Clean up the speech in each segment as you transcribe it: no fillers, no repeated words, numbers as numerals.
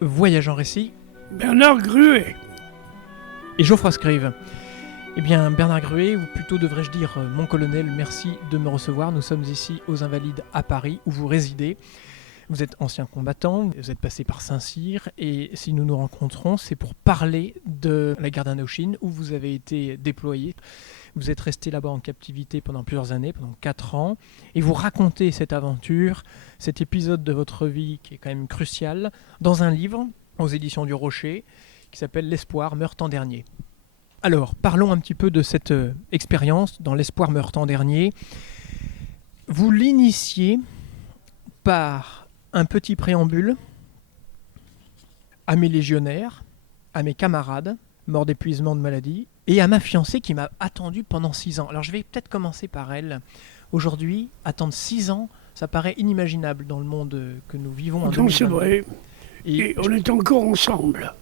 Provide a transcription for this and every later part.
Voyage en récit, Bernard Gruet. et Geoffroy Scrive. Eh bien, Bernard Gruet, ou plutôt devrais-je dire mon colonel, merci de me recevoir. Nous sommes ici aux Invalides à Paris, où vous résidez. Vous êtes ancien combattant, vous êtes passé par Saint-Cyr, et si nous nous rencontrons, c'est pour parler de la guerre d'Indochine, où vous avez été déployé. Vous êtes resté là-bas en captivité pendant plusieurs années, pendant 4 ans, et vous racontez cette aventure, cet épisode de votre vie qui est quand même crucial, dans un livre aux éditions du Rocher, qui s'appelle « L'espoir meurt en dernier ». Alors, parlons un petit peu de cette expérience dans « L'espoir meurt en dernier ». Vous l'initiez par un petit préambule à mes légionnaires, à mes camarades, morts d'épuisement, de maladie, et à ma fiancée qui m'a attendu pendant 6 ans. Alors je vais peut-être commencer par elle. Aujourd'hui, attendre 6 ans, ça paraît inimaginable dans le monde que nous vivons en 2022. Non, c'est vrai. Et on est encore ensemble.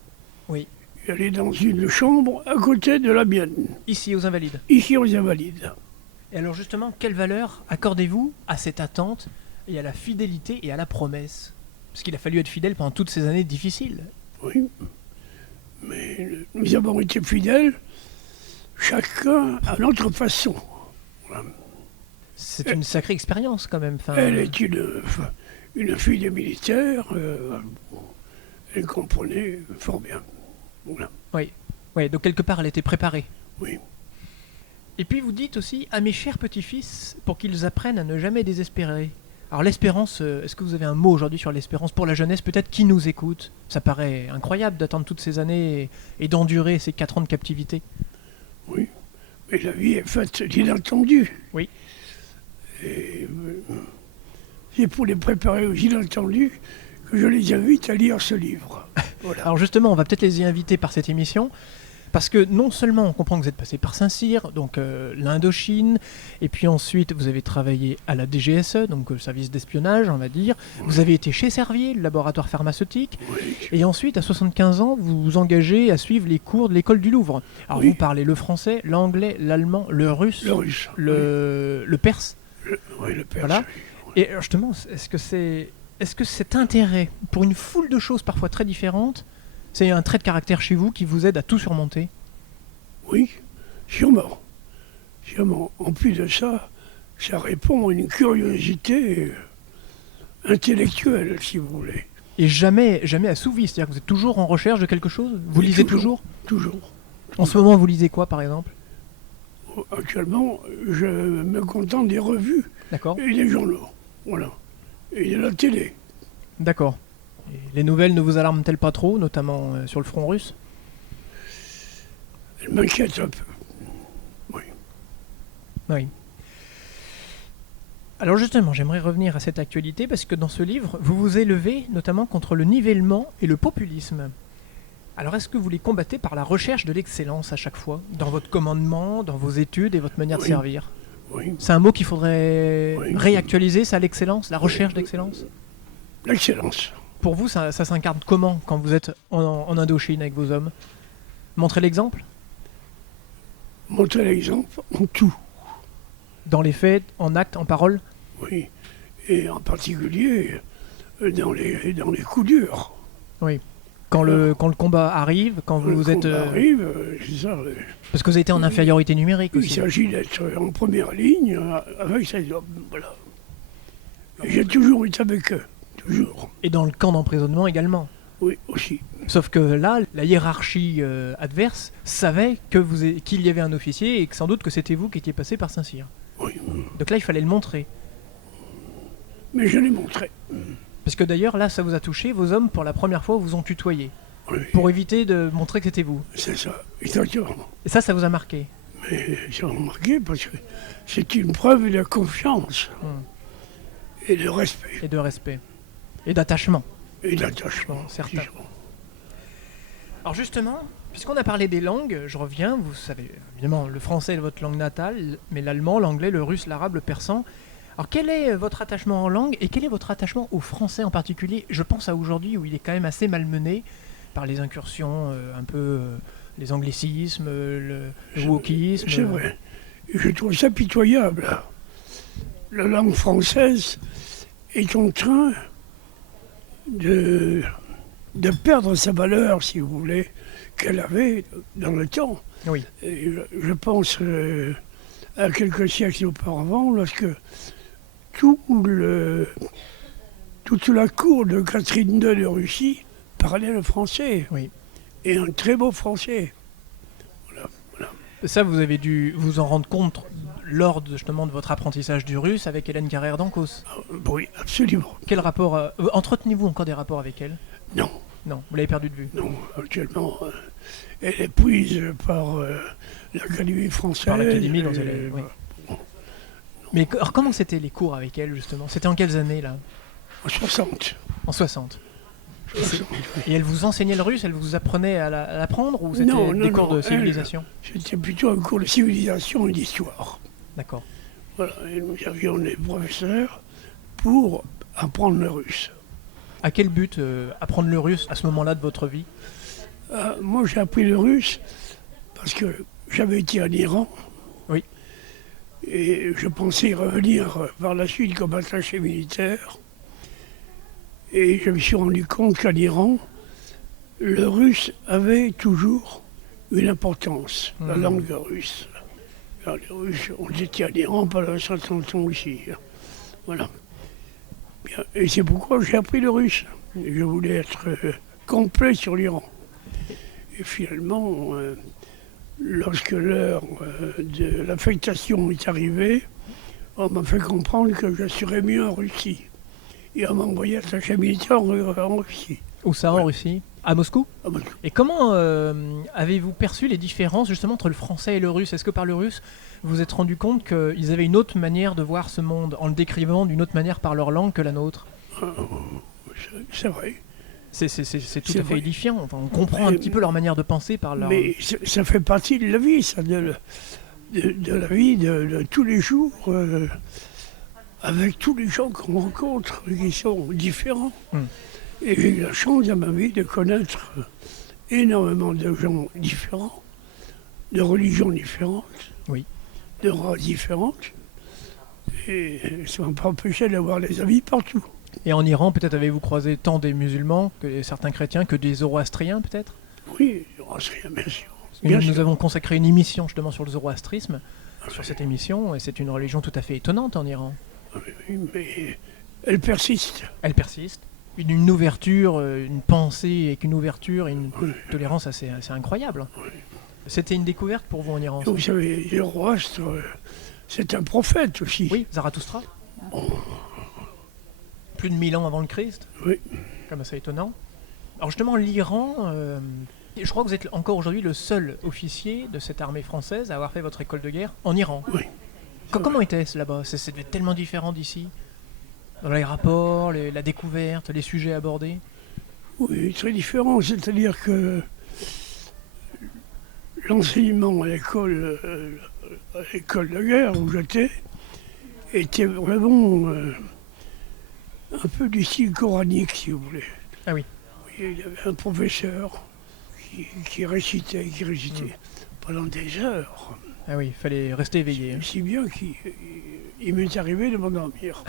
Oui. Elle est dans une chambre à côté de la mienne, Ici aux Invalides. ici aux Invalides. Et alors justement, quelle valeur accordez-vous à cette attente et à la fidélité et à la promesse? Parce qu'il a fallu être fidèle pendant toutes ces années difficiles. Oui. Mais nous avons été fidèles, chacun à notre façon. Voilà. C'est une sacrée expérience quand même. Enfin, Elle est une fille de militaire. Elle comprenait fort bien. Voilà. Oui, donc quelque part elle était préparée. Oui. Et puis vous dites aussi à mes chers petits-fils pour qu'ils apprennent à ne jamais désespérer. Alors l'espérance, est-ce que vous avez un mot aujourd'hui sur l'espérance pour la jeunesse peut-être qui nous écoute? Ça paraît incroyable d'attendre toutes ces années et d'endurer ces 4 ans de captivité. Oui. Mais la vie est faite d'inattendu. Oui. Et c'est pour les préparer aux inattendus que je les invite à lire ce livre. Voilà. Alors justement, on va peut-être les y inviter par cette émission, parce que non seulement on comprend que vous êtes passé par Saint-Cyr, donc l'Indochine, et puis ensuite vous avez travaillé à la DGSE, donc le service d'espionnage, on va dire. Oui. Vous avez été chez Servier, le laboratoire pharmaceutique, Oui. et ensuite à 75 ans, vous vous engagez à suivre les cours de l'école du Louvre. Alors Oui. vous parlez le français, l'anglais, l'allemand, le russe, Le russe. le perse. Oui, le perse. Voilà. Et alors, justement, est-ce que cet intérêt pour une foule de choses parfois très différentes, c'est un trait de caractère chez vous qui vous aide à tout surmonter? Oui, sûrement. Sûrement. En plus de ça, ça répond à une curiosité intellectuelle, si vous voulez. Et jamais assouvi, c'est-à-dire que vous êtes toujours en recherche de quelque chose? Vous Oui, lisez toujours? Toujours. En ce moment, vous lisez quoi, par exemple? Actuellement, je me contente des revues D'accord. et des journaux. Voilà. Et de la télé. D'accord. Et les nouvelles ne vous alarment-elles pas trop, notamment sur le front russe? Elle m'inquiète un peu. Oui. Oui. Alors justement, j'aimerais revenir à cette actualité parce que dans ce livre, vous vous élevez notamment contre le nivellement et le populisme. Alors est-ce que vous les combattez par la recherche de l'excellence à chaque fois, dans votre commandement, dans vos études et votre manière de Oui. servir? Oui. C'est un mot qu'il faudrait Oui. réactualiser, ça, l'excellence, la recherche d'excellence? L'excellence. Pour vous, ça s'incarne comment quand vous êtes en Indochine avec vos hommes? Montrez l'exemple? Montrer l'exemple en tout. Dans les faits, en actes, en paroles? Oui. Et en particulier dans les coups durs. Oui. Quand le combat arrive, quand vous êtes... arrive, c'est ça. Parce que vous avez été en infériorité numérique Il aussi. s'agit d'être en première ligne avec ces hommes. Voilà. Et j'ai toujours été avec eux. Toujours. Et dans le camp d'emprisonnement également. Oui, aussi. Sauf que là, la hiérarchie adverse savait qu'il y avait un officier et que sans doute que c'était vous qui étiez passé par Saint-Cyr. Oui. Donc là, il fallait le montrer. Mais je l'ai montré. Parce que d'ailleurs, là, ça vous a touché. Vos hommes, pour la première fois, vous ont tutoyé. Oui. Pour éviter de montrer que c'était vous. C'est ça. Exactement. Et ça vous a marqué. Mais j'ai remarqué parce que c'est une preuve de confiance et de respect Et de respect. Et d'attachement. et d'attachement. Certain. disons. Alors justement, puisqu'on a parlé des langues, je reviens, vous savez, évidemment, le français est votre langue natale, mais l'allemand, l'anglais, le russe, l'arabe, le persan. Alors quel est votre attachement en langue et quel est votre attachement au français en particulier? Je pense à aujourd'hui où il est quand même assez malmené par les incursions, un peu les anglicismes, le wokisme. C'est vrai. Et je trouve ça pitoyable. La langue française est en train de de perdre sa valeur, si vous voulez, qu'elle avait dans le temps. Oui. Et je pense à quelques siècles auparavant, lorsque toute la cour de Catherine II de Russie parlait le français. Oui. Et un très beau français. Voilà. Ça, vous avez dû vous en rendre compte lors justement de votre apprentissage du russe avec Hélène Carrère d'Ancos. Oui, absolument. Quel rapport entretenez-vous encore des rapports avec elle? Non. Non, vous l'avez perdu de vue. Non, actuellement, elle est prise par l'Académie française. Par l'Académie dont elle est. Oui. Mais alors, comment c'était les cours avec elle justement? C'était en quelles années là? En 60. En 60. Et elle vous enseignait le russe? Elle vous apprenait à l'apprendre ou c'était des cours de civilisation? C'était plutôt un cours de civilisation et d'histoire. D'accord. Voilà, et nous avions des professeurs pour apprendre le russe. À quel but apprendre le russe à ce moment-là de votre vie? Moi, j'ai appris le russe parce que j'avais été en Iran. Oui. Et je pensais revenir par la suite comme attaché militaire. Et je me suis rendu compte qu'en Iran, le russe avait toujours une importance, la langue russe. Alors, les Russes ont été en Iran pendant 60 ans aussi. Voilà. Bien. Et c'est pourquoi j'ai appris le russe. Je voulais être complet sur l'Iran. Et finalement, lorsque l'heure de l'affectation est arrivée, on m'a fait comprendre que je serais mieux en Russie. Et on m'a envoyé attaché militaire en Russie. Où ça, en Russie? À Moscou? À Moscou. Et comment avez-vous perçu les différences justement entre le français et le russe? Est-ce que par le russe, vous vous êtes rendu compte qu'ils avaient une autre manière de voir ce monde, en le décrivant d'une autre manière par leur langue que la nôtre? C'est vrai. C'est tout à fait édifiant. Enfin, on comprend un petit peu leur manière de penser par leur... Mais ça fait partie de la vie, ça, de la vie de tous les jours, avec tous les gens qu'on rencontre, qui sont différents. Et j'ai eu la chance dans ma vie de connaître énormément de gens différents, de religions différentes, oui, de races différentes. Et ça ne m'a pas empêché d'avoir des amis partout. Et en Iran, peut-être avez-vous croisé tant des musulmans, que certains chrétiens, que des zoroastriens peut-être? Oui, zoroastriens, bien sûr. Nous avons consacré une émission justement sur le zoroastrisme, sur cette émission, et c'est une religion tout à fait étonnante en Iran. Oui, mais elle persiste. Elle persiste. Une ouverture, une pensée avec une ouverture et une tolérance assez incroyable. Oui. C'était une découverte pour vous en Iran? Vous savez, Zoroastre, c'est un prophète aussi. Oui, Zarathustra. Plus de 1000 ans avant le Christ. Oui. Comme c'est étonnant. Alors justement, l'Iran, je crois que vous êtes encore aujourd'hui le seul officier de cette armée française à avoir fait votre école de guerre en Iran. Oui. Comment était-ce là-bas? C'est tellement différent d'ici. Dans les rapports, la découverte, les sujets abordés? Oui, très différent. C'est-à-dire que l'enseignement à l'école de guerre où j'étais était vraiment un peu du style coranique, si vous voulez. Ah oui. Oui, il y avait un professeur qui récitait pendant des heures. Ah oui, il fallait rester éveillé. Si bien qu'il m'est arrivé de m'endormir.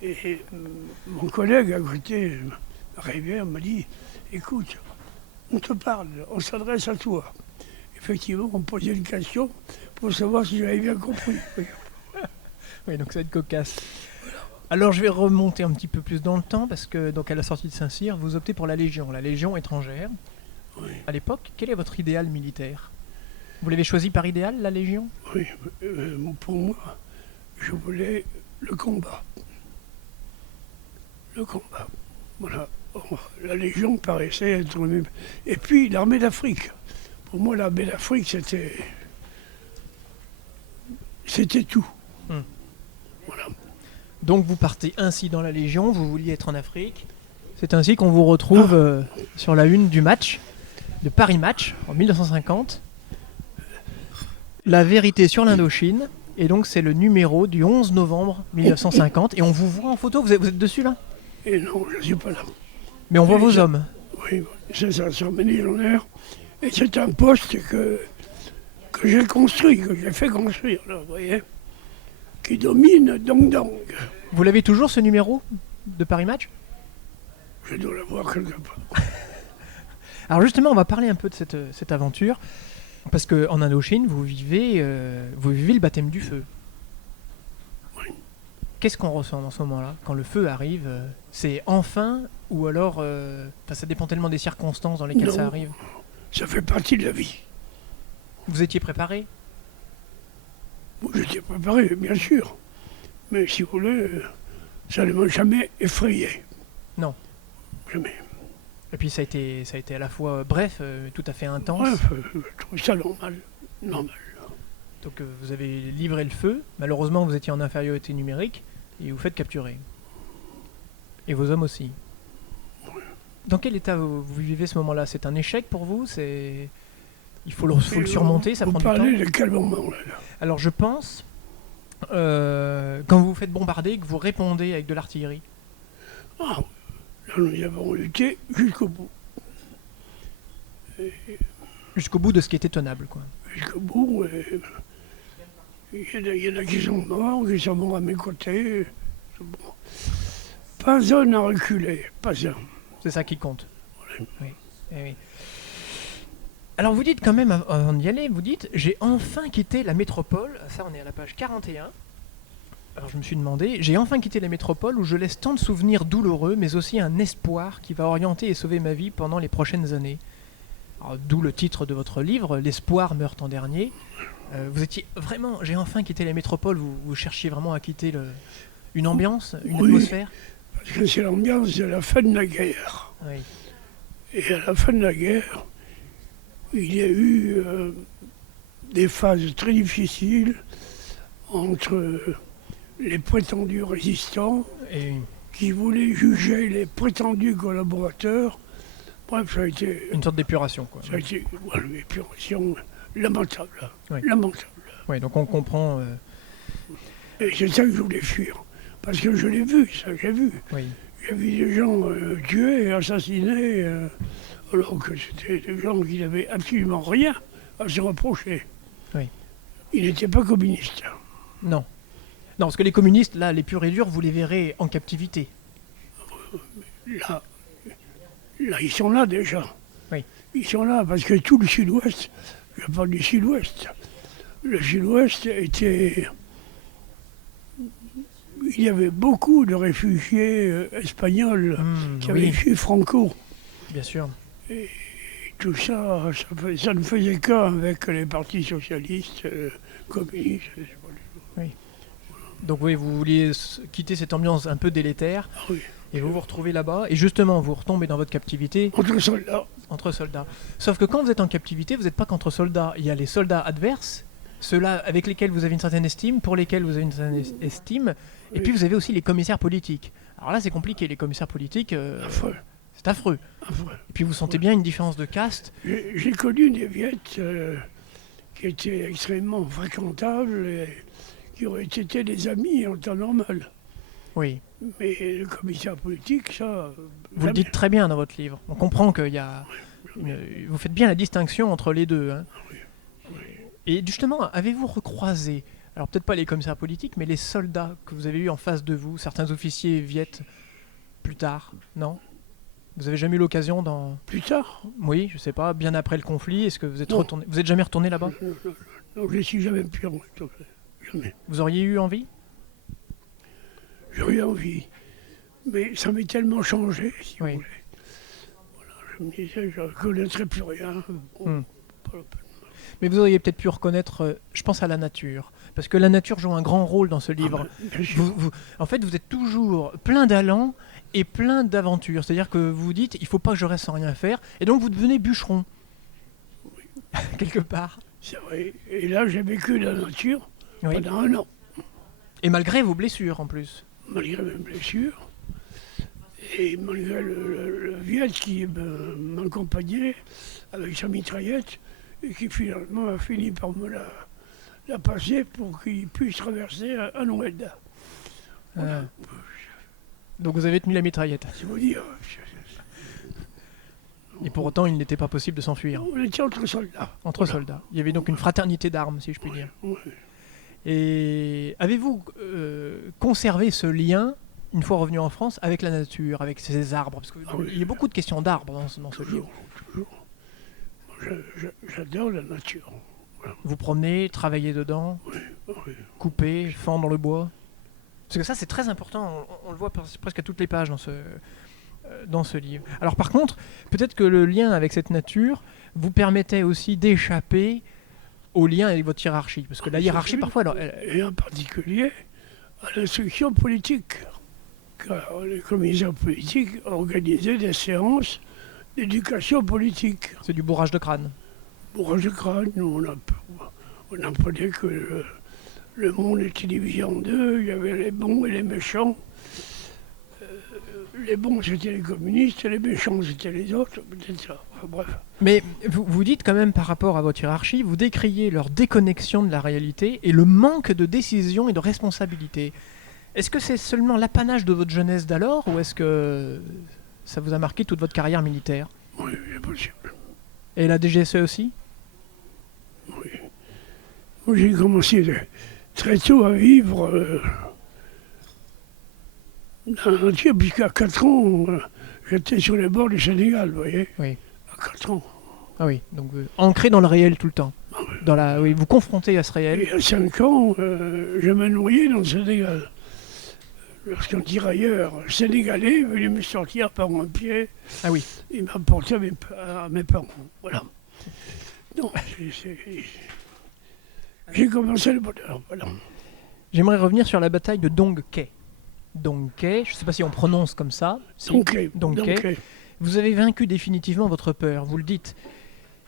Et mon collègue à côté, Rivière, m'a dit « Écoute, on te parle, on s'adresse à toi. » Effectivement, on me posait une question pour savoir si j'avais bien compris. Oui, donc ça va être cocasse. Alors je vais remonter un petit peu plus dans le temps, parce que donc à la sortie de Saint-Cyr, vous optez pour la Légion étrangère. Oui. À l'époque, quel est votre idéal militaire? Vous l'avez choisi par idéal, la Légion? Oui, pour moi, je voulais le combat. Le combat. Voilà. La Légion paraissait être... Et puis l'armée d'Afrique. Pour moi, l'armée d'Afrique, c'était tout. Voilà. Donc vous partez ainsi dans la Légion, vous vouliez être en Afrique. C'est ainsi qu'on vous retrouve sur la une du match, de Paris Match, en 1950. La vérité sur l'Indochine. Et donc c'est le numéro du 11 novembre 1950. Et on vous voit en photo, vous êtes dessus là? Et non, je ne suis pas là. Mais on voit vos hommes. Oui, c'est ça, sur mes légionnaires. Et c'est un poste que j'ai construit, que j'ai fait construire, là, vous voyez, qui domine Dong Dong. Vous l'avez toujours ce numéro de Paris Match? Je dois l'avoir quelque part. Alors justement, on va parler un peu de cette aventure, parce qu'en Indochine, vous vivez le baptême du feu. Oui. Qu'est-ce qu'on ressent dans ce moment-là, quand le feu arrive? C'est enfin, ou alors, ça dépend tellement des circonstances dans lesquelles ça Non, arrive. ça fait partie de la vie. Vous étiez préparé? Bon, j'étais préparé, bien sûr. Mais si vous voulez, ça ne m'a jamais effrayé. Non. Jamais. Et puis ça a été à la fois bref, tout à fait intense. Bref, je trouve ça normal. Normal. Donc vous avez livré le feu. Malheureusement, vous étiez en infériorité numérique et vous faites capturer. Et vos hommes aussi. Dans quel état vous vivez ce moment-là? C'est un échec pour vous? Il faut le surmonter, ça prend du temps? Vous parlez de quel moment, là? Alors je pense, quand vous vous faites bombarder, que vous répondez avec de l'artillerie. Ah, là, nous avons lutté jusqu'au bout. Jusqu'au bout de ce qui était tenable, quoi. Jusqu'au bout, il y en a qui sont morts à mes côtés. Bon. Pas un n'a reculé, pas un. C'est ça qui compte. Oui. Eh oui. Alors vous dites quand même, avant d'y aller, vous dites, j'ai enfin quitté la métropole. Ça, on est à la page 41. Alors je me suis demandé, j'ai enfin quitté la métropole où je laisse tant de souvenirs douloureux, mais aussi un espoir qui va orienter et sauver ma vie pendant les prochaines années. Alors, d'où le titre de votre livre, L'espoir meurt en dernier. Vous étiez vraiment, j'ai enfin quitté la métropole, vous cherchiez vraiment à quitter une ambiance, une atmosphère? Parce que c'est l'ambiance de la fin de la guerre. Oui. Et à la fin de la guerre, il y a eu des phases très difficiles entre les prétendus résistants qui voulaient juger les prétendus collaborateurs. Bref, ça a été... Une sorte d'épuration, quoi. Ça a été une épuration lamentable. Oui. Lamentable. Oui, donc on comprend... Et c'est ça que je voulais fuir. Parce que je l'ai vu, ça, j'ai vu. Oui. J'ai vu des gens tués, assassinés, alors que c'était des gens qui n'avaient absolument rien à se reprocher. Oui. Ils n'étaient pas communistes. Non. Non, parce que les communistes, là, les purs et durs, vous les verrez en captivité. Là, ils sont là déjà. Oui. Ils sont là parce que tout le sud-ouest, je parle du sud-ouest, le sud-ouest était... Il y avait beaucoup de réfugiés espagnols qui avaient fui Franco. Bien sûr. Et tout ça, ça ne faisait qu'un avec les partis socialistes, communistes. Oui. Donc oui, vous vouliez quitter cette ambiance un peu délétère, Oui. et vous vous retrouvez là-bas, et justement, vous retombez dans votre captivité. Entre soldats. Entre soldats. Sauf que quand vous êtes en captivité, vous n'êtes pas qu'entre soldats. Il y a les soldats adverses, ceux-là avec lesquels vous avez une certaine estime, pour lesquels vous avez une certaine estime, et puis vous avez aussi les commissaires politiques. Alors là, c'est compliqué, les commissaires politiques, Affreux. c'est affreux. Affreux. Et puis vous sentez bien une différence de caste. J'ai connu des Viettes qui étaient extrêmement fréquentables et qui auraient été des amis en temps normal. Oui. Mais le commissaire politique, ça... Vous le dites très bien dans votre livre. On comprend qu'il y a... Vous faites bien la distinction entre les deux. Hein. Et justement, avez-vous recroisé, alors peut-être pas les commissaires politiques, mais les soldats que vous avez eus en face de vous, certains officiers viettes, plus tard, non? Vous avez jamais eu l'occasion d'en... Plus tard? Oui, je sais pas, bien après le conflit, est-ce que vous êtes retourné... Vous êtes jamais retourné là-bas? Non, je ne suis jamais pu retourner. Jamais. Vous auriez eu envie? J'aurais envie. Mais ça m'est tellement changé, si vous voulez. Voilà, je me disais, je ne reconnaîtrais plus rien. Bon, pas la peine. Mais vous auriez peut-être pu reconnaître, je pense à la nature, parce que la nature joue un grand rôle dans ce livre. En fait, vous êtes toujours plein d'allant et plein d'aventures. C'est-à-dire que vous vous dites, il ne faut pas que je reste sans rien faire, et donc vous devenez bûcheron, quelque part. C'est vrai. Et là, j'ai vécu la nature pendant 1 an. Et malgré vos blessures, en plus. Malgré mes blessures, et malgré le Viet qui m'accompagnait avec sa mitraillette, et qui finalement a fini par me la passer pour qu'il puisse traverser à Noël. Voilà. Donc vous avez tenu la mitraillette. C'est vous dire. Et pour autant, il n'était pas possible de s'enfuir. On était entre soldats. Entre soldats. Il y avait donc une fraternité d'armes, si je puis dire. Et avez-vous conservé ce lien une fois revenu en France, avec la nature, avec ses arbres? Parce qu'il y a beaucoup de questions d'arbres dans ce livre. Toujours. J'adore la nature. Voilà. Vous promenez, travaillez dedans, Oui. couper, fendre le bois. Parce que ça, c'est très important. On le voit presque à toutes les pages dans ce livre. Alors par contre, peut-être que le lien avec cette nature vous permettait aussi d'échapper au lien avec votre hiérarchie. Parce que la hiérarchie, parfois... Et en particulier à l'instruction politique. Car les commissaires politiques organisaient des séances d'éducation politique. C'est du bourrage de crâne. Bourrage de crâne, on apprenait que le monde était divisé en deux, il y avait les bons et les méchants. Les bons c'était les communistes, et les méchants c'était les autres, peut-être ça. Enfin, bref. Mais vous dites quand même par rapport à votre hiérarchie, vous décriez leur déconnexion de la réalité et le manque de décision et de responsabilité. Est-ce que c'est seulement l'apanage de votre jeunesse d'alors ou est-ce que ça vous a marqué toute votre carrière militaire? Oui, c'est possible. Et la DGSE aussi? Oui. Moi, j'ai commencé très tôt à vivre dans la nature, puisqu'à 4 ans, j'étais sur les bords du Sénégal, vous voyez. Oui. À 4 ans. Ah oui, donc ancré dans le réel tout le temps. Ah oui. Oui, vous confrontez à ce réel. Et à 5 ans, je me noyais dans le Sénégal. Lorsqu'un tirailleur sénégalais venait me sortir par un pied, il m'a porté à mes parents. Voilà. Non, j'ai commencé le bonheur. Voilà. J'aimerais revenir sur la bataille de Dong Quai. Dong Quai, je ne sais pas si on prononce comme ça. Dong Quai. Vous avez vaincu définitivement votre peur, vous le dites.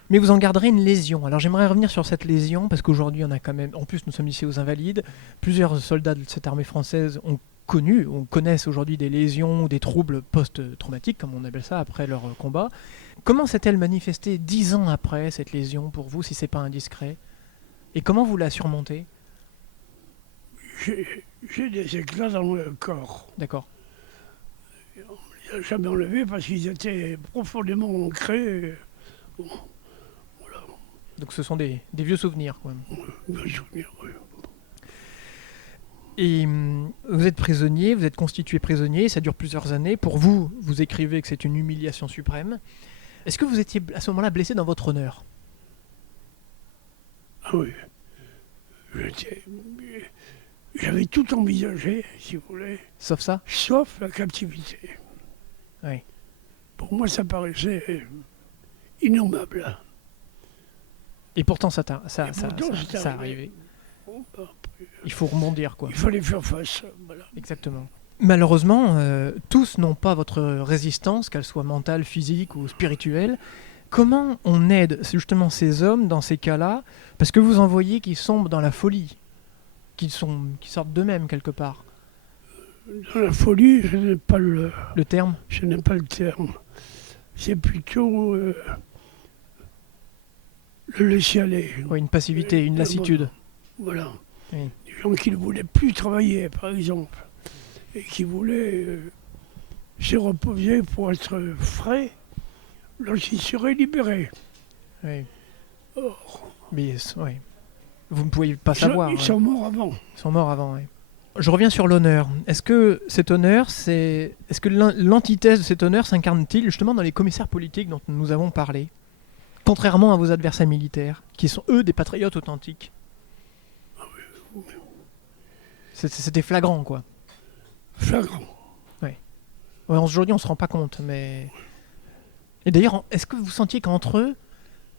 Mais vous en garderez une lésion. Alors j'aimerais revenir sur cette lésion, parce qu'aujourd'hui on a quand même... En plus nous sommes ici aux Invalides. Plusieurs soldats de cette armée française connaissent aujourd'hui des lésions ou des troubles post-traumatiques, comme on appelle ça, après leur combat. Comment s'est-elle manifestée 10 ans après cette lésion pour vous, si c'est pas indiscret? Et comment vous la surmontez? J'ai des éclats dans le corps. D'accord. On ne les a jamais enlevés parce qu'ils étaient profondément ancrés. Bon, voilà. Donc ce sont des vieux souvenirs, quand même. Vieux souvenirs, oui. Et vous êtes prisonnier, vous êtes constitué prisonnier, ça dure plusieurs années. Pour vous, vous écrivez que c'est une humiliation suprême. Est-ce que vous étiez à ce moment-là blessé dans votre honneur? Ah oui. J'avais tout envisagé, si vous voulez. Sauf ça? Sauf la captivité. Oui. Pour moi, ça paraissait innommable. Et pourtant, ça arrivé. Bon, Il faut rebondir, quoi. Il fallait faire face. Voilà. Exactement. Malheureusement, tous n'ont pas votre résistance, qu'elle soit mentale, physique ou spirituelle. Comment on aide justement ces hommes dans ces cas-là? Parce que vous en voyez qui sombrent dans la folie, qui sortent d'eux-mêmes quelque part. Dans la folie, je n'ai pas le terme. Je n'ai pas le terme. C'est plutôt le laisser aller. Oui, une passivité, une lassitude. Voilà. Oui. Des gens qui ne voulaient plus travailler, par exemple, et qui voulaient se reposer pour être frais lorsqu'ils seraient libérés. Oui. Or, mais oui. Vous ne pouvez pas savoir. Ils sont morts avant. Ils sont morts avant, oui. Je reviens sur l'honneur. Est-ce que cet honneur, est-ce que l'antithèse de cet honneur s'incarne-t-il justement dans les commissaires politiques dont nous avons parlé, contrairement à vos adversaires militaires, qui sont eux des patriotes authentiques? C'était flagrant, quoi. Flagrant. Oui. Ouais, aujourd'hui, on se rend pas compte, mais... Et d'ailleurs, est-ce que vous sentiez qu'entre eux,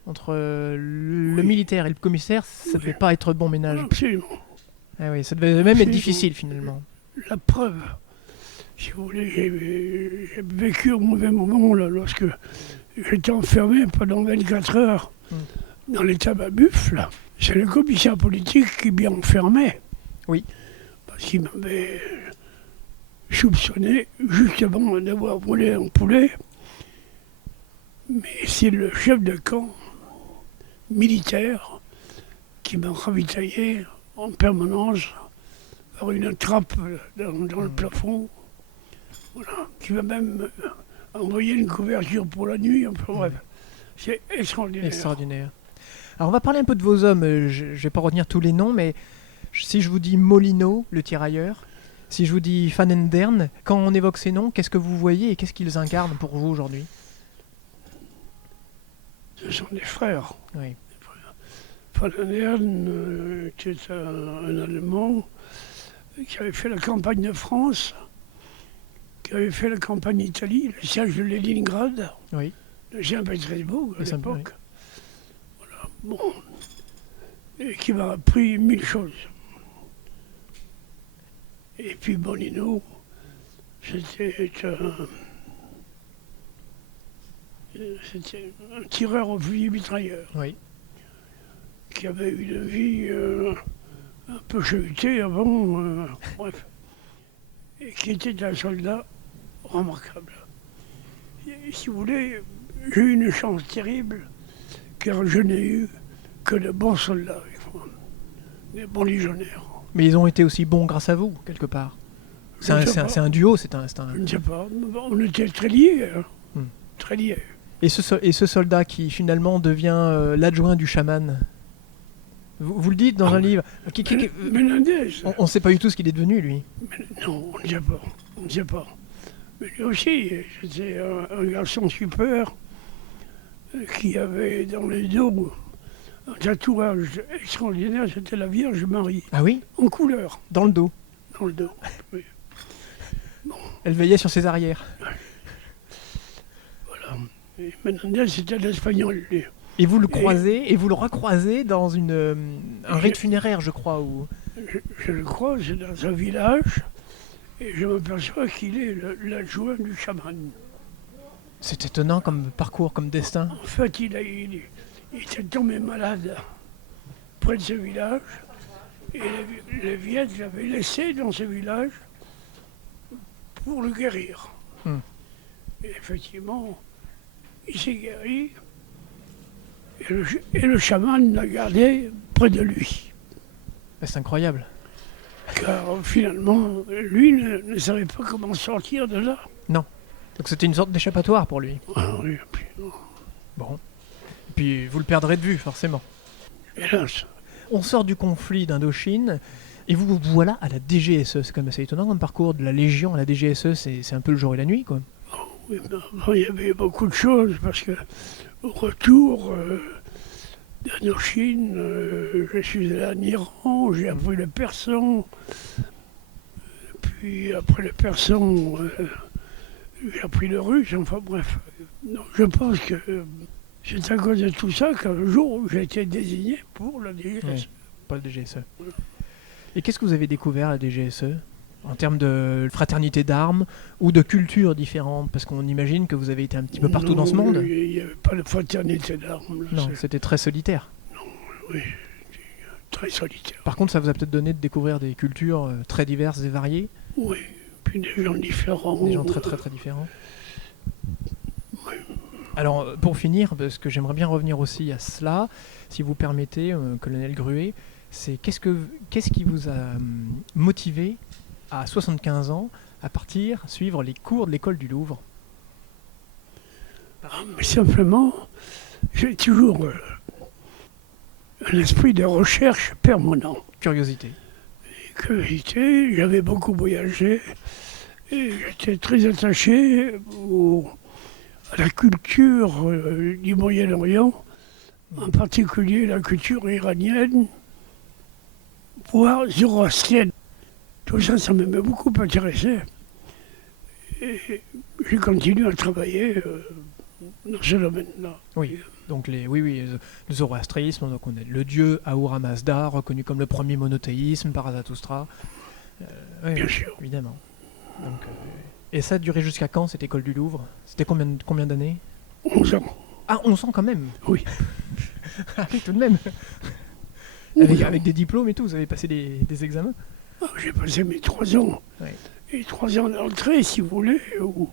entre le militaire et le commissaire, ça devait pas être bon ménage? Absolument. Ah oui, ça devait même être difficile, finalement. La preuve, si vous voulez, j'ai vécu un mauvais moment là, lorsque j'étais enfermé pendant 24 heures dans les tabacs buffles. C'est le commissaire politique qui m'y enfermait. Oui. Parce qu'il m'avait soupçonné justement d'avoir volé un poulet. Mais c'est le chef de camp militaire qui m'a ravitaillé en permanence par une trappe dans le plafond. Voilà. Qui m'a même envoyé une couverture pour la nuit. Enfin bref, c'est extraordinaire. Extraordinaire. Alors on va parler un peu de vos hommes. Je ne vais pas retenir tous les noms, mais si je vous dis Molino, le tirailleur, Si je vous dis Van Endern, quand on évoque ces noms, qu'est-ce que vous voyez et qu'est-ce qu'ils incarnent pour vous aujourd'hui? Ce sont des frères. Oui. Van Endern était un Allemand qui avait fait la campagne de France, qui avait fait la campagne d'Italie, le siège de Leningrad, Oui. de Saint-Pétersbourg à l'époque. Oui. Voilà. Bon. Et qui m'a appris 1000 choses. Et puis Bonino, c'était un tireur au fusil mitrailleur. Oui. Qui avait une vie un peu chahutée avant, bref, et qui était un soldat remarquable. Et, si vous voulez, j'ai eu une chance terrible, car je n'ai eu que de bons soldats avec moi, des bons légionnaires. Mais ils ont été aussi bons grâce à vous, quelque part. C'est un duo, c'est un... Je ne sais pas, on était très liés, hein. Très liés. Et ce soldat qui finalement devient l'adjoint du chaman, vous le dites dans un livre. Menendez. On ne sait pas du tout ce qu'il est devenu, lui. Non, on ne sait pas. On ne sait pas. Mais lui aussi, c'était un garçon super qui avait dans les dos un tatouage extraordinaire, c'était la Vierge Marie. Ah oui? En couleur. Dans le dos. Dans le dos, oui. Bon. Elle veillait sur ses arrières. Voilà. Et Menendez, c'était l'espagnol, lui. Et vous le croisez, et vous le recroisez dans un rite funéraire, je crois. Je le croise dans un village, et je m'aperçois qu'il est l'adjoint du chaman. C'est étonnant comme parcours, comme destin. En fait, il était tombé malade près de ce village, et les Viettes l'avaient laissé dans ce village pour le guérir. Et effectivement, il s'est guéri. Et le chaman l'a gardé près de lui. C'est incroyable. Car finalement, lui ne savait pas comment sortir de là. Non. Donc c'était une sorte d'échappatoire pour lui. Ah oui, puis, bon. Et puis vous le perdrez de vue, forcément. Hélas. On sort du conflit d'Indochine, et vous voilà à la DGSE. C'est quand même assez étonnant comme parcours de la Légion à la DGSE. C'est un peu le jour et la nuit, quoi. Oh, oui, il y avait beaucoup de choses, parce que au retour d'Indochine, je suis allé en Iran, j'ai appris le persan. Puis après le persan, j'ai appris le russe, enfin bref. Donc, je pense que c'est à cause de tout ça qu'un jour j'ai été désigné pour la DGSE. Oui, pas le DGSE. Et qu'est-ce que vous avez découvert à la DGSE en termes de fraternité d'armes ou de cultures différentes? Parce qu'on imagine que vous avez été un petit peu partout dans ce monde. Il n'y avait pas de fraternité d'armes. Non, c'était très solitaire. Non, oui, très solitaire. Par contre, ça vous a peut-être donné de découvrir des cultures très diverses et variées. Oui, puis des gens différents. Des gens très très très différents. Oui. Alors, pour finir, parce que j'aimerais bien revenir aussi à cela, si vous permettez, colonel Gruet, c'est qu'est-ce qui vous a motivé à 75 ans à suivre les cours de l'école du Louvre? Mais simplement, j'ai toujours un esprit de recherche permanent. Curiosité. Curiosité, j'avais beaucoup voyagé et j'étais très attaché à la culture du Moyen-Orient, en particulier la culture iranienne, voire zoroastrienne. Tout ça, ça m'a beaucoup intéressé. Et j'ai continué à travailler dans ce domaine-là. Oui, donc le zoroastrisme, donc on a le dieu Ahura Mazda, reconnu comme le premier monothéisme par Zarathustra. Bien sûr. Évidemment. Donc, et ça a duré jusqu'à quand, cette école du Louvre? C'était combien d'années? 11 ans. Ah, 11 ans quand même. Oui. Ah oui, tout de même. Avec des diplômes et tout, vous avez passé des examens? J'ai passé mes 3 ans. Oui. Et 3 ans d'entrée, si vous voulez, où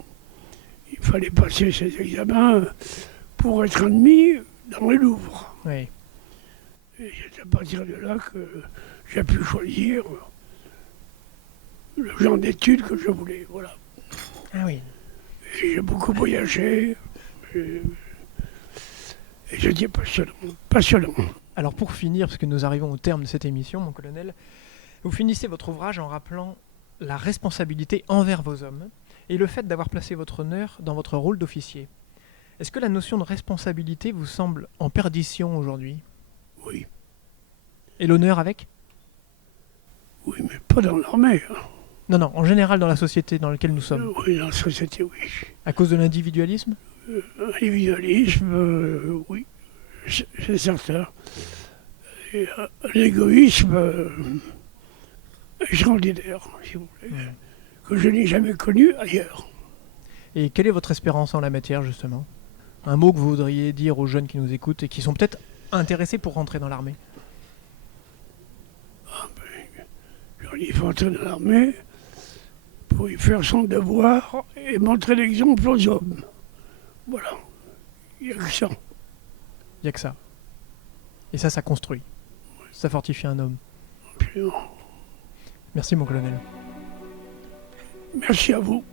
il fallait passer ces examens pour être admis dans le Louvre. Oui. Et c'est à partir de là que j'ai pu choisir le genre d'études que je voulais. Voilà. Ah oui. Et j'ai beaucoup voyagé. Et c'était passionnant. Alors pour finir, parce que nous arrivons au terme de cette émission, mon colonel, vous finissez votre ouvrage en rappelant la responsabilité envers vos hommes et le fait d'avoir placé votre honneur dans votre rôle d'officier. Est-ce que la notion de responsabilité vous semble en perdition aujourd'hui? Oui, Et l'honneur avec? oui, mais pas dans l'armée. Hein. Non, en général dans la société dans laquelle nous sommes. Oui, dans la société, oui. À cause de l'individualisme? Individualisme, oui, c'est certain. Et, l'égoïsme extraordinaire, si vous voulez, que je n'ai jamais connu ailleurs. Et quelle est votre espérance en la matière, justement? Un mot que vous voudriez dire aux jeunes qui nous écoutent et qui sont peut-être intéressés pour rentrer dans l'armée? Il faut entrer dans l'armée pour y faire son devoir et montrer l'exemple aux hommes. Voilà. Il n'y a que ça. Il n'y a que ça. Et ça construit. Ça fortifie un homme. Absolument. Merci, mon colonel. Merci à vous.